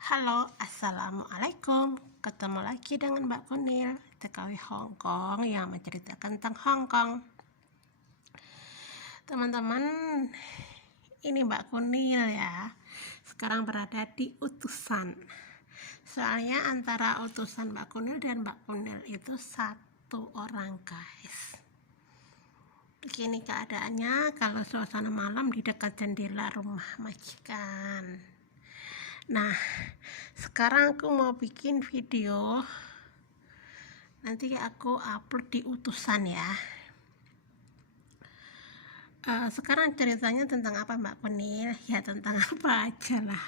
Halo, assalamualaikum. Ketemu lagi dengan Mbak Kunil, TKW Hongkong yang menceritakan tentang Hongkong. Teman-teman, ini Mbak Kunil ya. Sekarang berada di utusan. Soalnya antara utusan Mbak Kunil dan Mbak Kunil itu satu orang, guys. Begini keadaannya kalau suasana malam di dekat jendela rumah majikan. Nah, sekarang aku mau bikin video. Nanti aku upload di utusan ya. Sekarang ceritanya tentang apa Mbak Kunil? Ya tentang apa aja lah.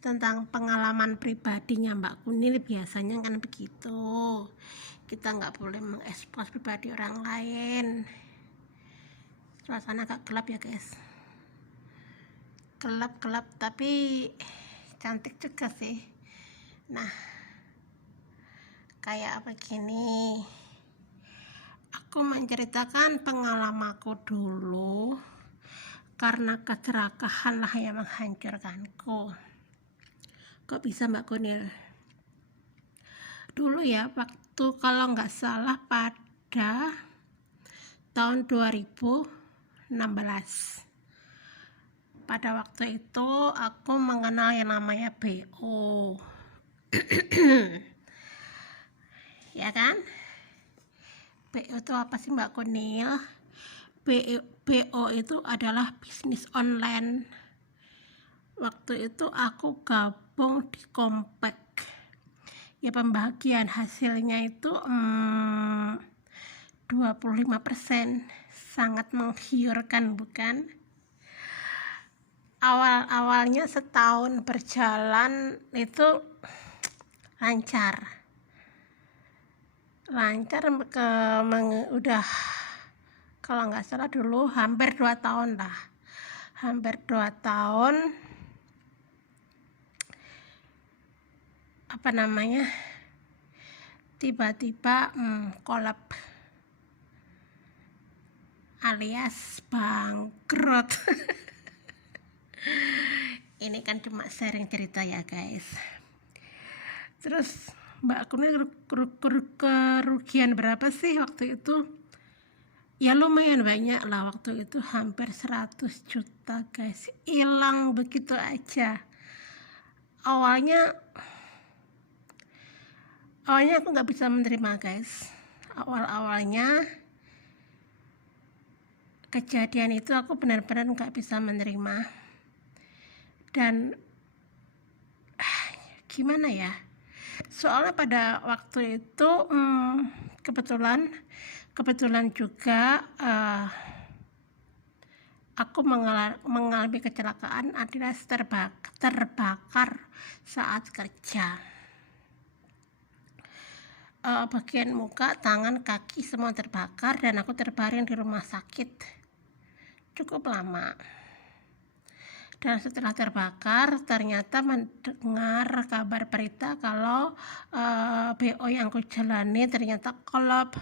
Tentang pengalaman pribadinya Mbak Kunil, biasanya kan begitu. Kita nggak boleh mengekspos pribadi orang lain. Suasana agak gelap ya guys. Gelap-gelap tapi cantik juga sih. Nah, kayak begini, aku menceritakan pengalamanku dulu karena keserakahan lah yang menghancurkanku. Kok bisa Mbak Kunil? Dulu ya, waktu kalau nggak salah pada tahun 2016, pada waktu itu aku mengenal yang namanya BO. Ya kan? BO itu apa sih Mbak Kunil? BO itu adalah bisnis online. Waktu itu aku gabung di Kompak. Ya pembagian hasilnya itu 25%. Sangat menggiurkan bukan? Awal-awalnya setahun berjalan itu lancar udah kalau nggak salah dulu hampir 2 tahun lah, tiba-tiba kolab alias bangkrut. Ini kan cuma sharing cerita ya guys. Terus Mbak Kunil kerugian berapa sih waktu itu? Ya lumayan banyak lah waktu itu, hampir 100 juta guys, hilang begitu aja. Awalnya aku nggak bisa menerima guys. Awalnya kejadian itu aku benar-benar nggak bisa menerima. Dan gimana ya, soalnya pada waktu itu kebetulan juga aku mengalami kecelakaan alias terbakar saat kerja. Bagian muka, tangan, kaki semua terbakar dan aku terbaring di rumah sakit cukup lama. Dan setelah terbakar ternyata mendengar kabar berita kalau BO yang aku jalani ternyata kolab.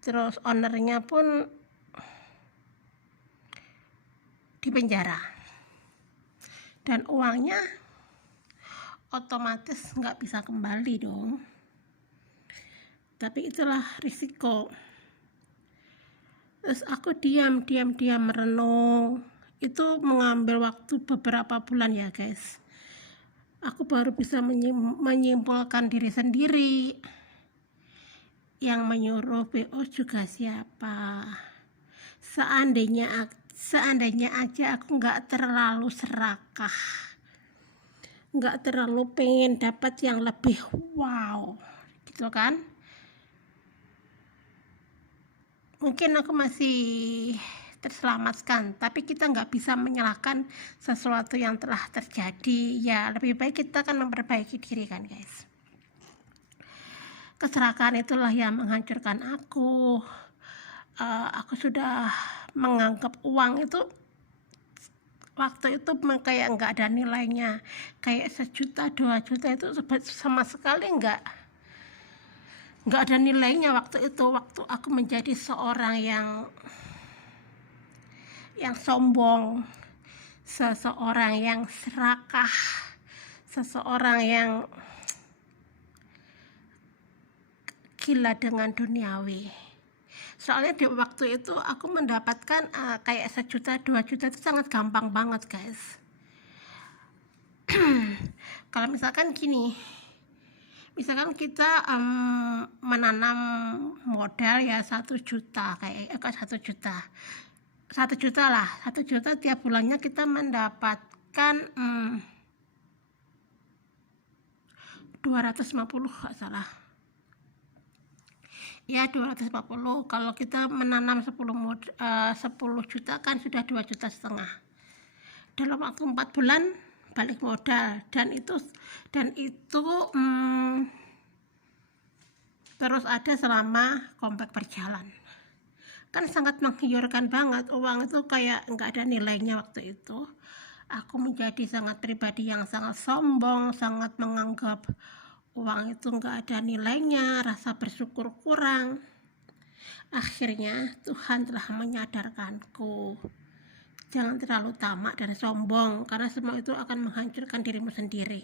Terus ownernya pun dipenjara dan uangnya otomatis nggak bisa kembali dong. Tapi itulah risiko. Terus aku diam merenung. Itu mengambil waktu beberapa bulan ya guys. Aku baru bisa menyimpulkan diri sendiri. Yang menyuruh BO juga siapa. Seandainya aja aku nggak terlalu serakah, nggak terlalu pengen dapat yang lebih wow gitu kan, mungkin aku masih terselamatkan. Tapi kita nggak bisa menyalahkan sesuatu yang telah terjadi. Ya lebih baik kita kan memperbaiki diri kan guys. Keserakahan itulah yang menghancurkan aku. Aku sudah menganggap uang itu waktu itu kayak nggak ada nilainya, kayak 1 juta 2 juta itu sama sekali nggak ada nilainya waktu itu. Waktu aku menjadi seorang yang sombong, seseorang yang serakah, seseorang yang gila dengan duniawi. Soalnya di waktu itu aku mendapatkan kayak 1 juta 2 juta itu sangat gampang banget guys. Kalau misalkan gini, misalkan kita menanam modal ya 1 juta, kayak 1 juta lah, 1 juta tiap bulannya kita mendapatkan 250 nggak salah ya, 240. Kalau kita menanam 10 juta kan sudah 2,5 juta dalam waktu 4 bulan balik modal, dan itu terus ada selama kontrak berjalan. Kan sangat menggiurkan banget. Uang itu kayak nggak ada nilainya waktu itu. Aku menjadi sangat pribadi yang sangat sombong, sangat menganggap uang itu nggak ada nilainya, rasa bersyukur kurang. Akhirnya Tuhan telah menyadarkanku, jangan terlalu tamak dan sombong, karena semua itu akan menghancurkan dirimu sendiri.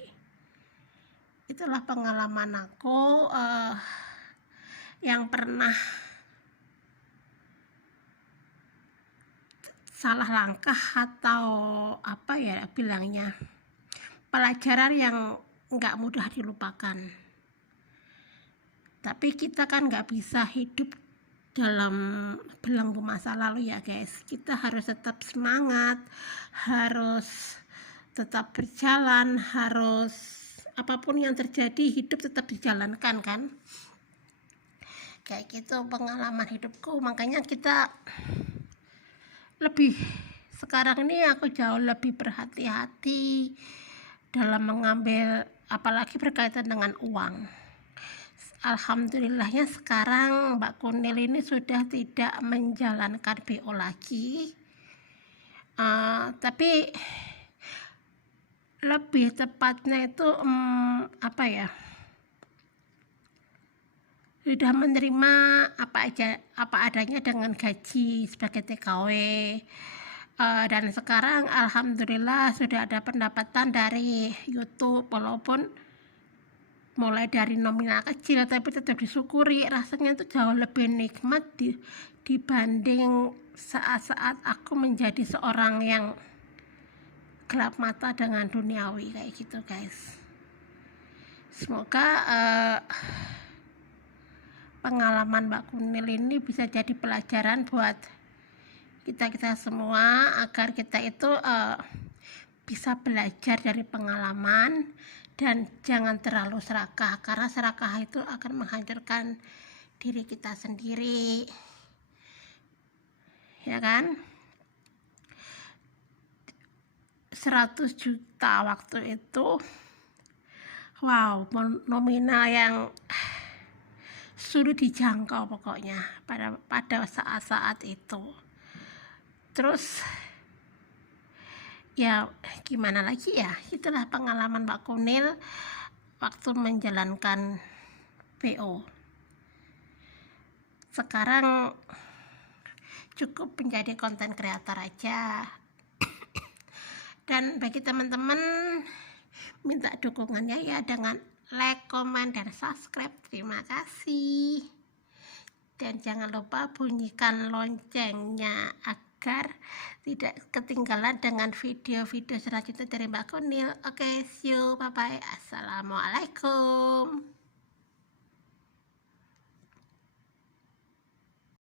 Itulah pengalaman aku yang pernah salah langkah, atau apa ya bilangnya, pelajaran yang nggak mudah dilupakan. Tapi kita kan nggak bisa hidup dalam belenggu masa lalu ya guys. Kita harus tetap semangat, harus tetap berjalan, harus apapun yang terjadi hidup tetap dijalankan kan. Kayak gitu pengalaman hidupku. Makanya kita lebih, sekarang ini aku jauh lebih berhati-hati dalam mengambil, apalagi berkaitan dengan uang. Alhamdulillahnya sekarang Mbak Kunil ini sudah tidak menjalankan BO lagi, tapi lebih tepatnya itu apa ya, sudah menerima apa adanya dengan gaji sebagai TKW. Dan sekarang alhamdulillah sudah ada pendapatan dari YouTube, walaupun mulai dari nominal kecil tapi tetap disyukuri. Rasanya itu jauh lebih nikmat dibanding saat-saat aku menjadi seorang yang gelap mata dengan duniawi kayak gitu guys. Semoga pengalaman Mbak Kunil ini bisa jadi pelajaran buat kita semua, agar kita itu bisa belajar dari pengalaman dan jangan terlalu serakah, karena serakah itu akan menghancurkan diri kita sendiri, ya kan. 100 juta waktu itu, wow, nominal yang sulit dijangkau pokoknya pada saat-saat itu. Terus ya gimana lagi ya, itulah pengalaman Mbak Kunil waktu menjalankan PO. Sekarang cukup menjadi konten kreator aja. Dan bagi teman-teman, minta dukungannya ya dengan like, komen, dan subscribe. Terima kasih. Dan jangan lupa bunyikan loncengnya agar tidak ketinggalan dengan video-video selanjutnya dari Mbak Kunil. Oke, see you, bye-bye. Assalamualaikum.